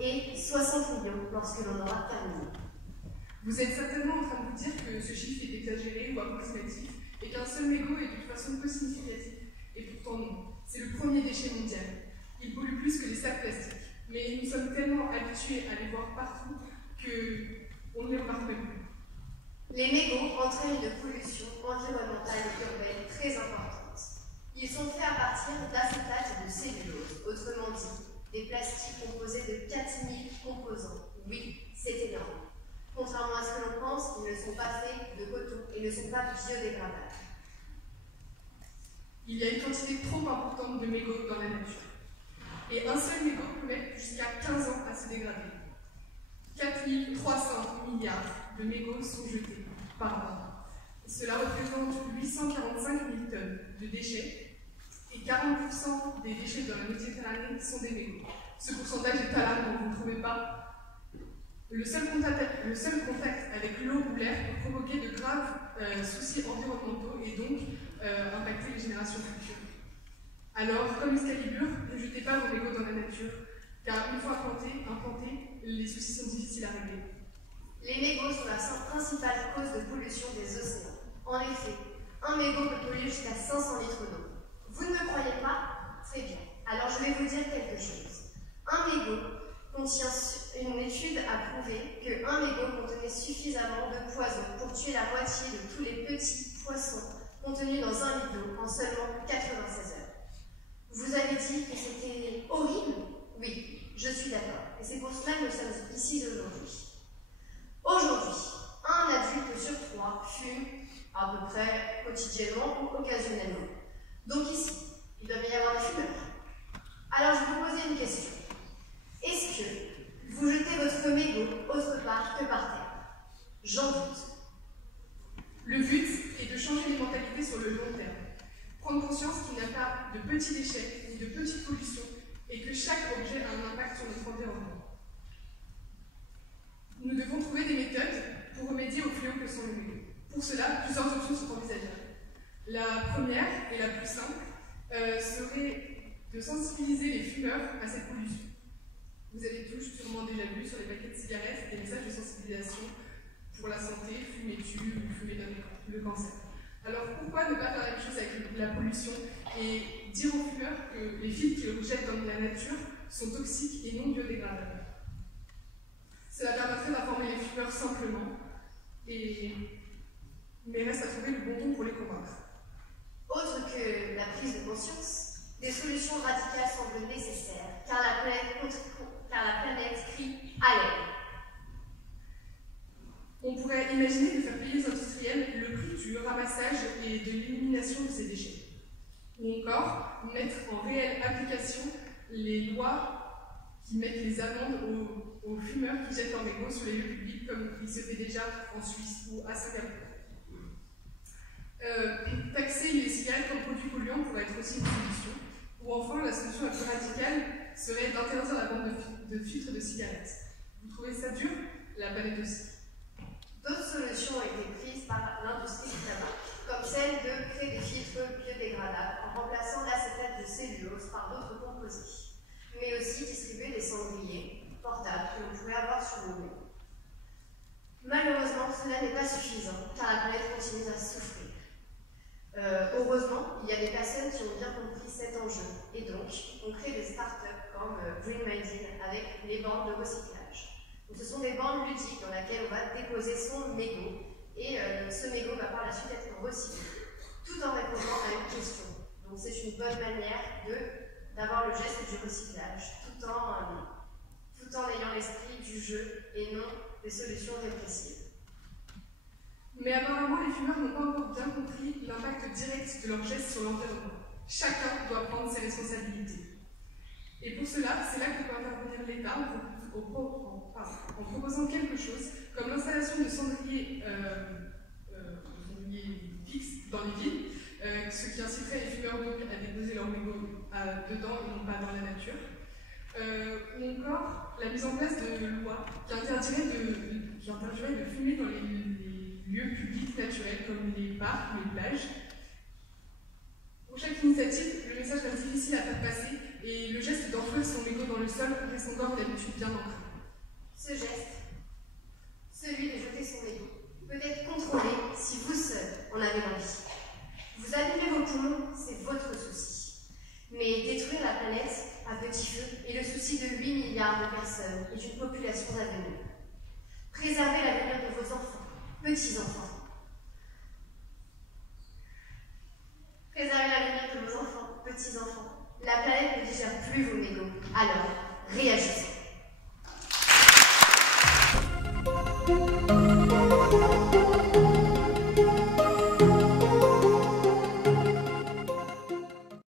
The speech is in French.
et 60 millions lorsque l'on aura terminé. Vous êtes certainement en train de vous dire que ce chiffre est exagéré ou approximatif et qu'un seul mégot est de toute façon peu significatif. Et pourtant non, c'est le premier déchet mondial. Il pollue plus que les sacs plastiques. Mais nous sommes tellement habitués à les voir partout qu'on ne les remarque même plus. Les mégots entraînent une pollution environnementale et urbaine très importante. Ils sont faits à partir d'acétate de cellulose, autrement dit, des plastiques composés de 4000 composants. Oui, c'est énorme. Contrairement à ce que l'on pense, ils ne sont pas faits de coton et ne sont pas biodégradables. Il y a une quantité trop importante de mégots dans la nature. Et un seul mégot peut mettre jusqu'à 15 ans à se dégrader. 4300 milliards de mégots sont jetés par an. Cela représente 845 000 tonnes de déchets et 40% des déchets dans la Méditerranée sont des mégots. Ce pourcentage est alarmant, vous ne trouvez pas? Le seul contact avec l'eau ou l'air peut provoquer de graves soucis environnementaux et donc impacter les générations futures. Alors, comme Excalibur, ne jetez pas vos mégots dans la nature, car une fois implantés, les soucis sont difficiles à régler. Les mégots sont la principale cause de pollution des océans. En effet, un mégot peut polluer jusqu'à 500 litres d'eau. Vous ne me croyez pas? Très bien. Alors je vais vous dire quelque chose. Un mégot contient une étude a prouvé qu'un mégot contenait suffisamment de poison pour tuer la moitié de tous les petits poissons contenus dans un litre d'eau en seulement 96 heures. Vous avez dit que c'était horrible? Oui, je suis d'accord. Et c'est pour cela que nous sommes ici aujourd'hui. Aujourd'hui, un adulte sur 3 fume à peu près quotidiennement ou occasionnellement. Donc ici, il doit y avoir des fumeurs. Alors je vais vous poser une question. Est-ce que vous jetez votre mégot autre part que par terre? J'en doute. Le but est de changer les mentalités sur le long terme. Prendre conscience qu'il n'y a pas de petits déchets ni de petites pollutions et que chaque objet a un impact sur notre environnement. Nous devons trouver des méthodes pour remédier aux fléaux que sont les mégots. Pour cela, plusieurs options sont envisageables. La première et la plus simple serait de sensibiliser les fumeurs à cette pollution. Vous avez tous sûrement déjà vu sur les paquets de cigarettes des messages de sensibilisation pour la santé, fumer tue ou fumer donne le cancer. Alors pourquoi ne pas faire la même chose avec la pollution et dire aux fumeurs que les fibres qu'ils rejettent dans la nature sont toxiques et non biodégradables? Cela permettrait d'informer les fumeurs simplement, mais reste à trouver le bon ton pour les convaincre. Autre que la prise de conscience, des solutions radicales semblent nécessaires, car la planète crie à l'aide. On pourrait imaginer de faire payer aux industriels le prix du ramassage et de l'élimination de ces déchets. Ou encore, mettre en réelle application les lois qui mettent les amendes aux fumeurs qui jettent leurs mégots sur les lieux publics, comme il se fait déjà en Suisse ou à Singapour. Taxer les cigarettes comme produits polluants pourrait être aussi une solution. Ou enfin, la solution la plus radicale serait d'interdire la vente de filtres de cigarettes. Vous trouvez ça dur? La planète aussi. D'autres solutions ont été prises par l'industrie du tabac, comme celle de créer des filtres biodégradables en remplaçant l'acétate de cellulose par d'autres composés, mais aussi distribuer des cendriers portables que l'on pourrait avoir sur le nez. Malheureusement, cela n'est pas suffisant, car la planète continue à souffrir. Heureusement, il y a des personnes qui ont bien compris cet enjeu, et donc on crée des startups comme Green Minded avec les bandes de recyclage. Donc, ce sont des bandes ludiques dans lesquelles on va déposer son mégot, et ce mégot va par la suite être recyclé, tout en répondant à une question. Donc c'est une bonne manière d'avoir le geste du recyclage, tout en ayant l'esprit du jeu et non des solutions répressives. Mais apparemment, les fumeurs n'ont pas encore bien compris l'impact direct de leurs gestes sur l'environnement. Chacun doit prendre ses responsabilités. Et pour cela, c'est là que peut intervenir l'État en proposant quelque chose comme l'installation de cendriers fixes dans les villes, ce qui inciterait les fumeurs donc à déposer leurs mégots dedans et non pas dans la nature. Ou encore la mise en place de lois qui interdirait de fumer dans les lieux publics naturels comme les parcs ou les plages. Pour chaque initiative, le message reste difficile à faire passer et le geste d'enfouir son mégot dans le le sol reste encore une habitude bien ancrée. Ce geste, celui de jeter son mégot, peut être contrôlé si vous seul en avez l'envie. Vous abîmez vos poumons, c'est votre souci. Mais détruire la planète à petit feu est le souci de 8 milliards de personnes et d'une population à venir. Préservez l'avenir de vos enfants, petits-enfants. Préservez l'avenir de vos enfants, petits-enfants. La planète ne digère plus vos mégots, alors réagissez.